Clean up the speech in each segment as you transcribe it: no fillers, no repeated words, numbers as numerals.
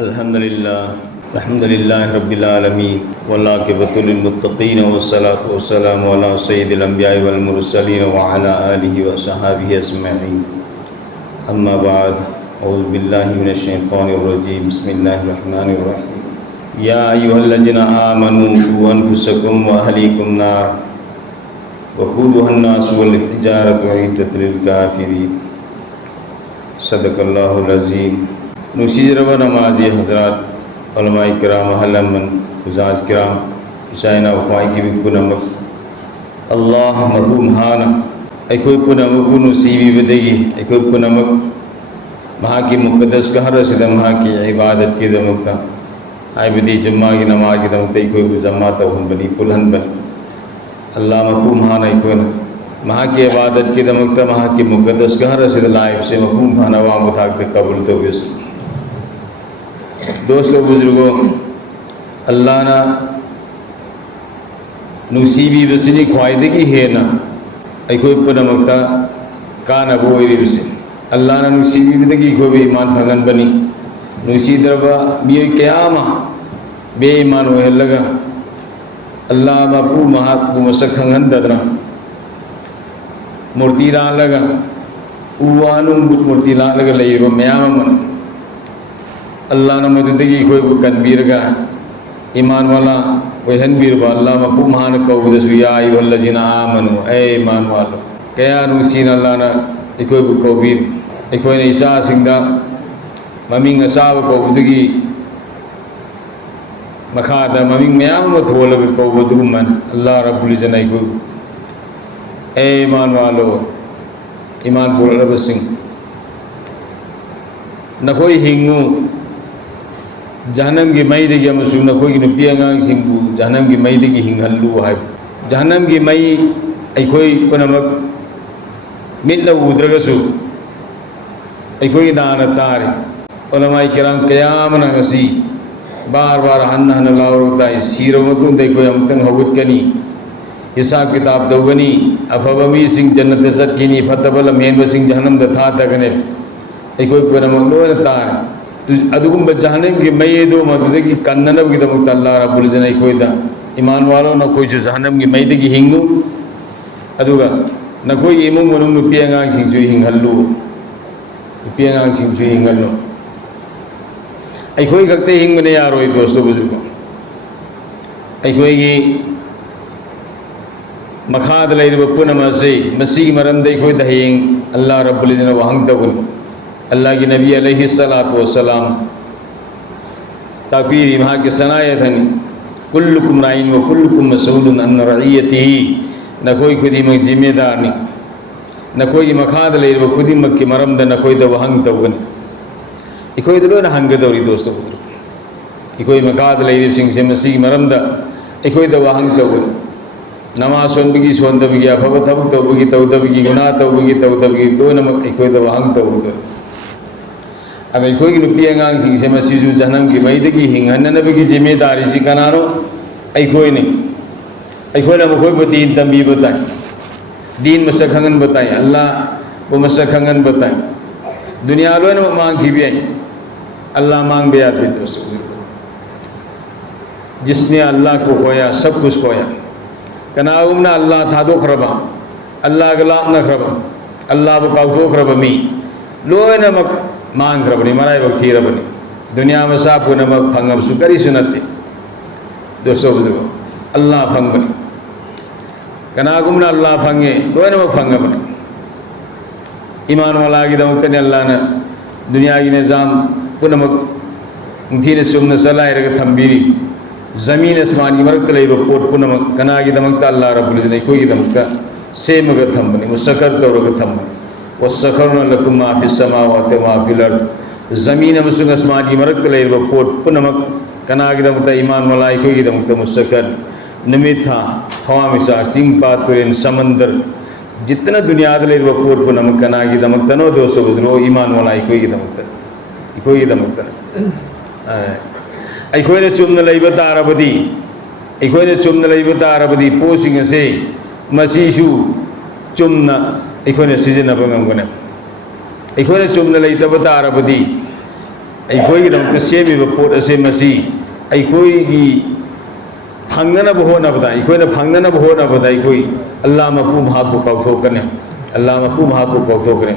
الحمد لله رب العالمين والعاقبة للمتقين والصلاة والسلام على سيد الأنبياء والمرسلين وعلى آله وصحبه أجمعين. أما بعد، أعوذ بالله من الشيطان الرجيم. بسم الله الرحمن الرحيم. يا أيها الذين آمنوا قوا أنفسكم وأهليكم نارا وقودها الناس والحجارة أعدت للكافرين. صدق الله العظيم. نشیر و نمازی حضرات، علماء کرام، حلمن حجاج کرام، شائنہ وقوائی کی بھی پنمک اللہ مرحوم ہانا ایکوئی پنمک نصیبی بدگی ایکوئی پنمک مہا کی مقدس کا ہر رسید مہا کی عبادت کی دمکتا آئی بدی جمعہ کی نماز کی دمکتا ایکوئی جماعتا ہن بنی پلہن بنی اللہ مرحوم ہانا ایکوئی مہا کی عبادت کی دمکتا مہا کی مقدس کا ہر رسید لائف سے مرحوم ہانا وہاں بتاکتا قبول تو بیسا. دوستو بزرگوں، اللہ نا نصیبی بسنی خواہدگی ہے نا ایکوئی پنمکتا کانا بوئیری بسن اللہ نا نصیبی بدگی کوئی بے ایمان بھگن بنی نصیب دربا بیوی قیامہ بے ایمان ہوئے لگا اللہ مپو محاق مسکھنگن ددنا مرتیران لگا اوانم مرتیران لگا لئیو میامہ من اللہ نے مددگی کوئی کنبیر کا ایمان والا کوئی ہنبیر با اللہ مپو مہان کو دسو یا ایوہ الذین آمنو اے ایمان والا کیا نوسین اللہ نے کوئی کوبیر کوئی عیسیٰ سنگا ممینگ اصاب کو بدگی مخاطہ ممینگ میام متولا کو بدو من اللہ رب العزت کوئی اے ایمان والو ایمان بول رب سنگ نہ کوئی ہنگو جہنم کی مئی دگی مسلم نہ کوئی نپیا گانگ سنگو جہنم کی مئی دگی ہنگ ہلو ہے جہنم کی مئی ایکوئی پنمک ملہ ادرگسو ایکوئی دانتاری علماء کرام قیام نگسی بار بار ہن اللہ ورکتائی سیرمتون دے کوئی امتنگ حوت کنی حساب کتاب دوگنی افبمی سنگ جنت زد کنی فتبال مین بسنگ جہنم دا تھا تکنے ایکوئی پنمک لو نتاری ادھگم بجہنم کی مئی دو مدد کی کننب کی دمکتا اللہ رب العزت کوئی دا ایمان والوں نہ کوئی جہنم کی مئی دگی ہنگو ادھگا نہ کوئی ایمون منم نپیانگاں سنگ چوئی ہنگ ہلو نپیانگاں سنگ چوئی ہنگ ہلو ایکوئی کھکتے ہنگ بنے یاروئی دوستو بزرگوں ایکوئی کی مخاد لئی رب نمازی مسیح مرندے کوئی دہینگ اللہ رب العزت وہنگ دگل اللہ کی نبی علیہ السلام تاکبیر وہاں کے صنایت ہیں کلکم رائن و کلکم مسئول عن رعیتی نہ کوئی خودی مک ذمہ دار نہیں نہ کوئی مخاد لے وہ خودی مک کی مرمد نہ کوئی دو ہنگ توگن کوئی دلو نہ ہنگ دوری دوستو بزرگ کوئی مخاد لے سنگ سے مسیح مرمد کوئی دو ہنگ توگن نماز سون بگی سون دبگی افبت حب تو بگی تو دبگی گناہ تو بگی تو دبگی دو نمک کوئی دو ہنگ توگن اگر کوئی نپیاں گانگ کی سے مسیح جہنم کی مئیدگی ہنگ ہنن نبی ذمہ داری سی کنانو کوئی نہیں کوئی نہ کوئی با دین تنبیہ بتائیں دین مسکھنگن بتائیں اللہ وہ مسکھنگن بتائیں دنیا لوئے نہ مانگ کی بھی آئیں اللہ مانگ بھی آتے دوستو جس نے اللہ کو کھویا سب کچھ کھویا کناؤم نہ اللہ تھا دو خربا اللہ اگلام نہ خربا اللہ بکاو دو خربا می لوئے نہ مانگ ربنی مرائے وقتی ربنی دنیا میں صاحب کو نمک پھنگم سکری سنتے دوستو بزرگو اللہ پھنگ بنی کناگم نہ اللہ پھنگے کوئی نمک پھنگ بنی ایمان والا کی دمکتنی اللہ نے دنیا کی نظام کو نمک انتین سمن صلاح رکھ تھمبیری زمین اسمان کی مرکت لئی بپوٹ کو نمک کنا کی دمکتا اللہ رب العزت کوئی کی دمکتا سیم اگر تھم بنی مسکر طور اگر تھم بنی وَسَّخَرْنَا لَكُمْ مَا فِي السَّمَاوَاتِ وَمَا فِي الْأَرْضِ زمین مسنگ اسمان کی مرکت لئی بپوٹ پنمک کنا کی دمکتا ایمان ملائی کوئی کی دمکتا مسکر نمیتھا خوامسا سنگ پاتورین سمندر جتنا دنیا دلیر بپوٹ پنمک کنا کی دمکتا نو دوستو بزرگو ایمان ملائی کوئی کی دمکتا کوئی کی دمکتا کوئی نے چمنا لئی بتا عرب دی کوئی نے چمنا لئی بتا عرب دی پوسنگ سے مسیشو چمنا ایکونے سیزن اپنگم کنے ایکونے چمنا لیتا بتا عرب دی ꯑꯩꯈꯣꯏꯒꯤꯗꯃꯛꯇ ꯁꯦꯝꯃꯤꯕ ꯄꯣꯠ ꯑꯁꯦ ꯃꯁꯤ ꯑꯩꯈꯣꯏꯒꯤ ꯐꯪꯅꯅꯕ ꯍꯣꯠꯅꯕꯗ ꯑꯩꯈꯣꯏꯅ ꯐꯪꯅꯅꯕ ꯍꯣꯠꯅꯕꯗ ꯑꯩꯈꯣꯏ ꯑꯜꯂꯥꯍ ꯃꯄꯨ ꯃꯍꯥꯛꯄꯨ ꯀꯥꯎꯊꯣꯛꯀꯅꯤ ꯑꯜꯂꯥꯍ ꯃꯄꯨ ꯃꯍꯥꯛꯄꯨ ꯀꯥꯎꯊꯣꯛꯀꯅꯤ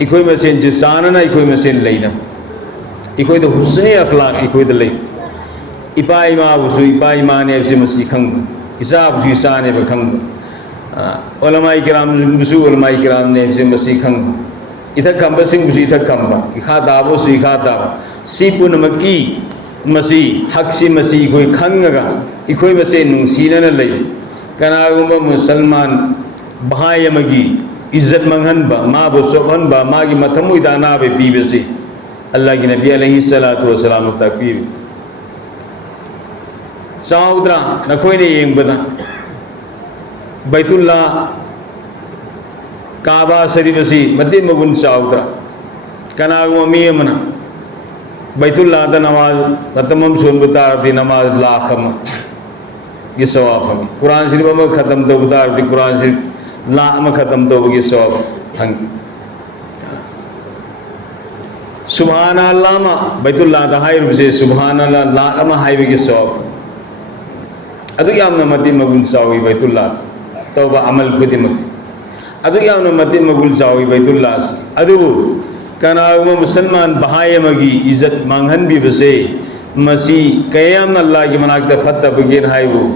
اکھوئی مسین جساننا اکھوئی مسین لینا اکھوئی دا حسنی اخلاق اکھوئی دا لئی اپا ایما بسو اپا ایمانی ابسی مسیح کھنگ اسا بسو اسانے بکھنگ علماء کرام بسو علماء کرام نے ابسی مسیح کھنگ اتھا کھمبا سنگ بسو اتھا کھمبا اکھاتا بسو اکھاتا سیپو نمکی مسیح حق سی مسیح اکھوئی کھنگا اکھوئی مسین نونسیننا لئی کناغمبا مسلمان بہائی مگی عزت منگن با ما بو سبحن با ما کی متھمو ادانا بے پی بسی اللہ کی نبی علیہ السلام تکبیر ساؤدرا نکوئی نے یہ بدا بیت اللہ کعبہ شریف بسی مدی مگن ساؤدرا کناغم امیمنا بیت اللہ دا نماز متمم سن بتا رہتی نماز لاخم یہ ثواب ہمیں قرآن شریف میں ختم تو بتا رہتی قرآن شریف لا میں ختم تو یہ ثواب ہنگ سبحان اللہ ما بیت اللہ دا ہائی رب سے سبحان اللہ لا ما ہائی وی ثواب ادو کیا ہم مدی مگن ساوی بیت اللہ توبہ عمل کو دمک ادو کیا ہم مدی مگن ساوی بیت اللہ سے ادو کنا مسلمان بہائی مگی عزت مانگن بھی بسے مسیح قیام اللہ کی مناکتا فتح بگیر ہائی وہ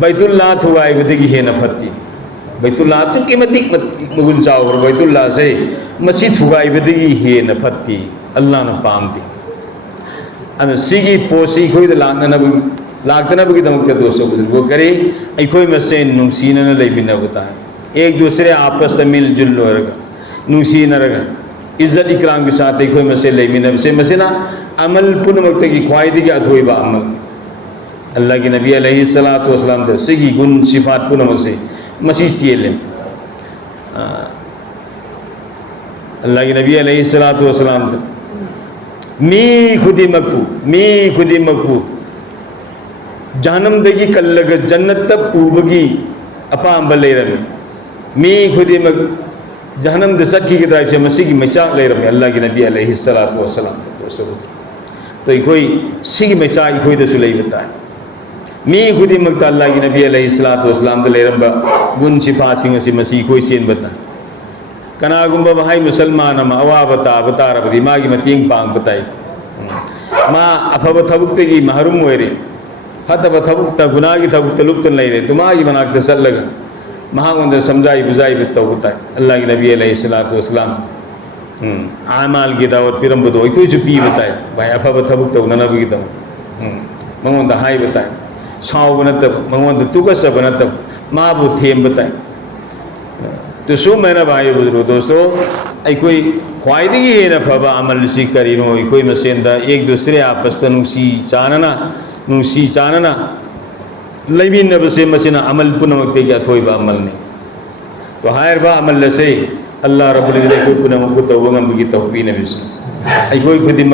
بیت اللہ تھوائی بدگی ہے نفتی بیت اللہ تو قیمتی مگن ساور بیت اللہ سے مسیح تھوائی بدگی ہے نفتی اللہ نے پام دی انا سیگی پوسی کوئی لاکتا نبی دمکتا دوستو بزرگو کرے ایکوئی مسین نمسیننا لئی بھی نبتا ہے ایک دوسرے آپس تا مل جلو رگا نمسین رگا عزت اکرام کے ساتھ ایک ہوئی مسئلہ لئی بھی نبی سے مسئلہ عمل پن وقت کی خواہدی کی اتھوئی با عمل اللہ کی نبی علیہ السلام تا سگی گن صفات پن مسئلہ مسیح چیئے لیں اللہ کی نبی علیہ السلام تا می خودی مکبو جہنم دگی کلگ جنت تب پوبگی اپا امبل لے رہے می خودی جہنم دسکی کی طرف سے مسیح کی مچاق لے رہے اللہ کی نبی علیہ السلام تو کوئی سی مچاق کوئی دسو لئی بتائے می خودی مکتا اللہ کی نبی علیہ السلام لے رہے گن شفا سنگ سی مسیح کوئی سین بتائے کنا گنبا بھائی مسلمان اما اوا بتا رب دی ماں کی متینگ پانگ بتائی ماں افا تھبکتے کی محروم ہوئے رہے فتح تھبکتا گناہ کی تھبکتا لبتن لئی رہے تو ماں کی مناکتا سل لگا مہاں اندر سمجھائی بزائی بتا ہوتا ہے اللہ کی نبی علیہ السلام اعمال کی دعوت پیرم بدو کوئی سے پی بتائے بھائی افا بتھبکتا گناہ نبی کی دعوت منگو اندر ہائی بتائے ساؤ بنتب منگو اندر تو کسا بنتب ماں بو تھیم بتائے تو سو میں نے بھائی بزرگو دوستو کوئی خواہدی کی ہے نا فبا عمل سی کرینو کوئی مسیندہ ایک دوسرے آپس تا نوسی چاننا لیبین نب سے مسینا عمل پنہ وقتے کیا تھوئی با عمل نہیں تو ہائر با عمل لسے اللہ رب العزت کوئی پنہ وقت توبگم بگی توقی نبی سے کوئی خودی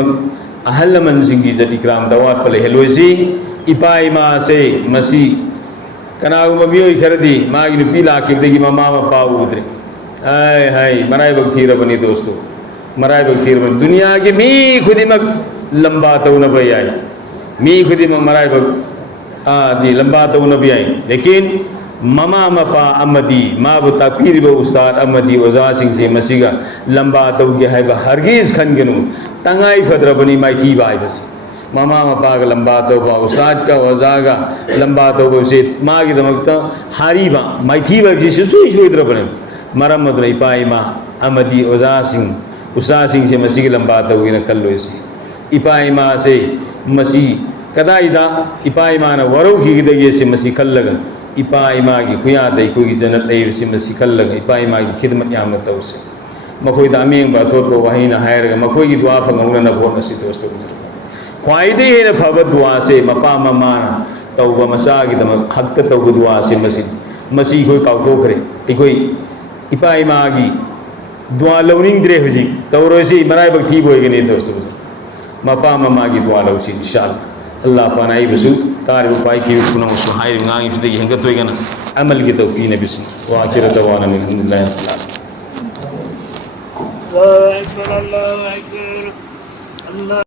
احل منزنگی جد اکرام دوات پلے حلوئی سی اپائی ماں سے مسیح کناغو مبیوئی کردی ماں کی پیلا کردی کی ماما پاو ادرے آئے ہائے مرائے بکتی ربنی دوستو مرائے بکتی ربنی دنیا کی می خودی لمبا تو نبی آئی می خودی مرائے بکتی لمبا تو نبی آئی لیکن مما مپا امدی ماں با تکبیر با استاد امدی وزا سنگ سے مسیحا لمبا تو گیا ہے با ہرگیز کھن گنو تنگائی فدر بنی مائی کی بائی بس ماما مپا کا لمبا تو با استاد کا وزا کا لمبا تو با اسے ماں کی دمکتا ہاری با مائی کی بائی جیسے سوئی در بنے مرمت رہی پائی ماں امدی وزا سنگ استاد سنگ سے مسیح لمبا تو گیا کھلو اسی اپائی ماں سے مسیح کدائی دا اپائی ماں نا ورو کی گدگی سے مسیح کھل لگا اپائی ماں کی خیاد ہے کوئی جنت لئے سے مسیح کھل لگا اپائی ماں کی خدمت نعمت ہے اسے مکوئی دا امین باتور کو وحی نہ ہائر گا مکوئی کی دعا فنگونا نہ بھور نسی دوستو گزر خواہدی ہے نا پھابت دعا سے مپا ممانا توبہ مساء کی دم حق توبہ دعا سے مسیح کوئی کاؤ کرے کوئی اپائی ماں کی دعا لوننگ درے ہو جی تو روسی مرائے بکتی بوئے گے نہیں دوستو گزر مپا مما کی دعا لوسی انشاءاللہ اللہ پانائی بسو تارب پائی کی وکنا مسو حائر ناگی فتگی ہنگت ہوئے گا نا عمل کی توقی نبی سن وآخر دوانا من الحمدللہ اللہ